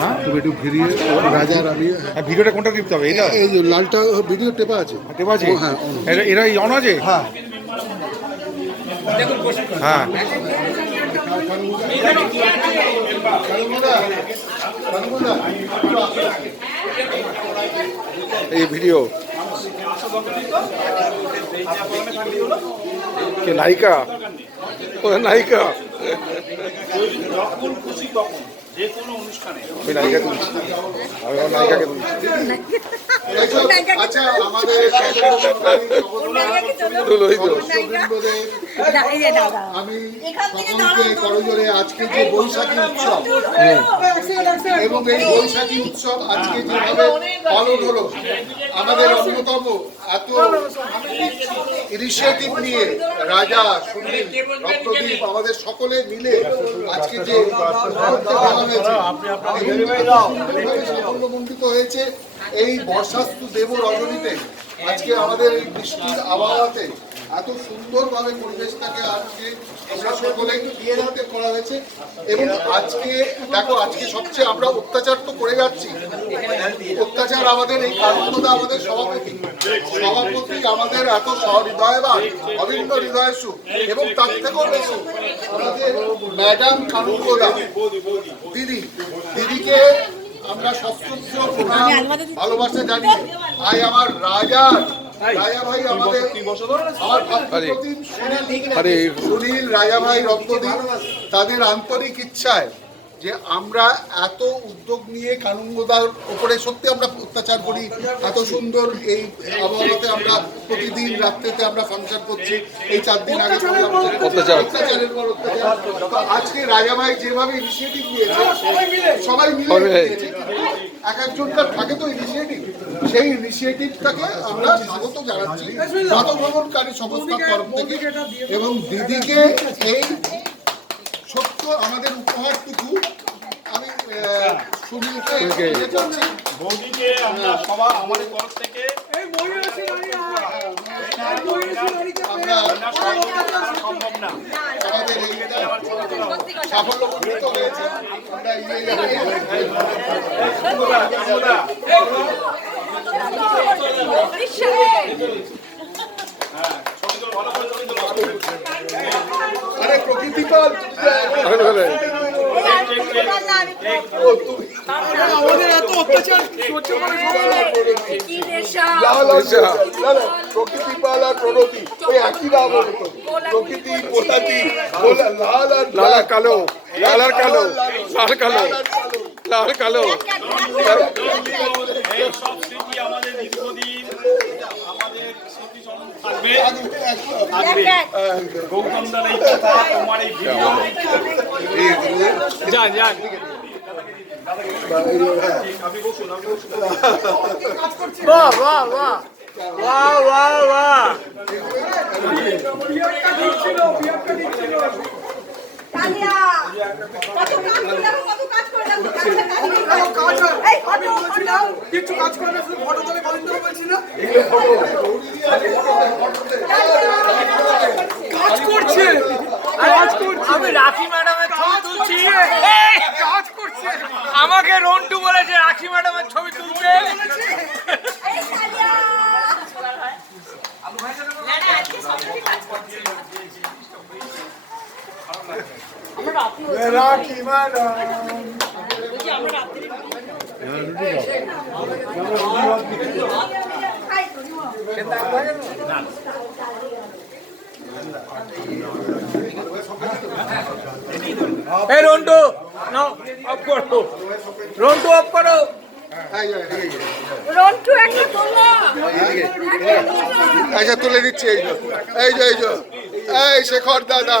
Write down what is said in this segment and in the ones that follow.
হ্যাঁ? তুমি একটু ঘিরিয়ে রাজার আমি আর ভিডিওটা কোনটা টিপতে হবে? এটা? এই লালটা ভিডিও টেপা আছে। ঠিক আছে? হ্যাঁ, এরা অন আছে? হ্যাঁ। হ্যাঁ। এই ভিডিও কে নায়িকা? ও নায়িকা। যখন খুশি তখন। যে কোনো অনুষ্ঠানে। ওই নায়িকা তুলছি আমি আমার নায়িকাকে তুলছি আচ্ছা আমাদের তুলো ওই তো। আমি সকলকে করজোরে আজকে যে বৈশাখী উৎসব এবং এই বৈশাখী উৎসব আজকে যেভাবে পালন হলো আমাদের অন্যতম এত ইনিশিয়েটিভ নিয়ে রাজা সুনীল রত্নদীপ আমাদের সকলে মিলে আজকে যে হয়েছে এই বর্ষাস্তু দেব রজনীতে। আজকে আমাদের এই বৃষ্টির আবহাওয়াতে এত সুন্দরভাবে পরিবেশটাকে আজকে আমরা সকলে বিয়ে রাতে করা হয়েছে। এবং আজকে দেখো আজকে সবচেয়ে আমরা অত্যাচার তো করে আমাদের এই কারণটা আমাদের সভাপতি। সভাপতি আমাদের এত সহৃদয়বান অভিন্ন হৃদয়সু এবং তার থেকেও বেশি আমাদের ম্যাডাম কানুকোদা দিদি। দিদিকে আমরা সশ্রদ্ধ প্রণাম ভালোবাসা জানি আজ আমার রাজা রাজা ভাই আমাদের সুনীল রাজা ভাই রত্নদীপ তাদের আন্তরিক ইচ্ছায় যে আমরা এত উদ্যোগ নিয়ে কানুনগোদার উপরে সত্যি আমরা অত্যাচার করি এত সুন্দর এই আবহাওয়াতে আমরা প্রতিদিন রাত্রেতে আমরা ফাংশন করছি এই চার দিন আগে অত্যাচারের পর অত্যাচার আজকে রাজা ভাই যেভাবে ইনিশিয়েটিভ নিয়েছে সবাই মিলে। সবাই মিলে। এক একজনকার থাকে তো ইনিশিয়েটিভ সেই ইনিশিয়েটিভটাকে আমরা স্বাগত জানাচ্ছি। মাতভ্রমণকারী সংস্থার তরফ থেকে এবং দিদিকে এই ছোট্ট আমাদের উপহারটুকু আমি সুনীলকে বৌদিকে আমরা সবাই আমাদের তরফ থেকে সম্ভব না। আমাদের এই হয়েছে। আমরা এগিয়ে যাচ্ছি আরে প্রণতি ওই একই নাম প্রকৃতি পোতাতি লাল আর লাল কালো। লাল আর কালো। লাল কালো। লাল কালো। থাকবে। থাকবে। গৌতম দার এই কথা তোমার এই ভিডিও। যান যান। আপনি বসুন আপনি বসুন বাহ বাহ। বাহ বাহ বাহ বাহ কিছু কাজ করে না শুধু ফটো তোলে গোবিন্দ বলছি না কাজ করছে। কাজ করছে। আমি রাখি ম্যাডামের ছবি তুলছি। কাজ করছে। আমাকে রন্টু বলেছে রাখি ম্যাডামের ছবি তুলতে। রাখি ম্যাডাম। এই রন্টু নাও অফ করো। রন্টু অফ করো। আচ্ছা তুলে দিচ্ছি এই যে এই যে এই যে এই শেখর দাদা।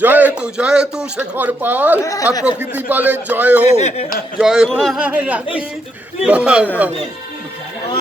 জয় তু জয় তু শেখর পাল আর প্রকৃতি পালের জয় হোক জয় হোক।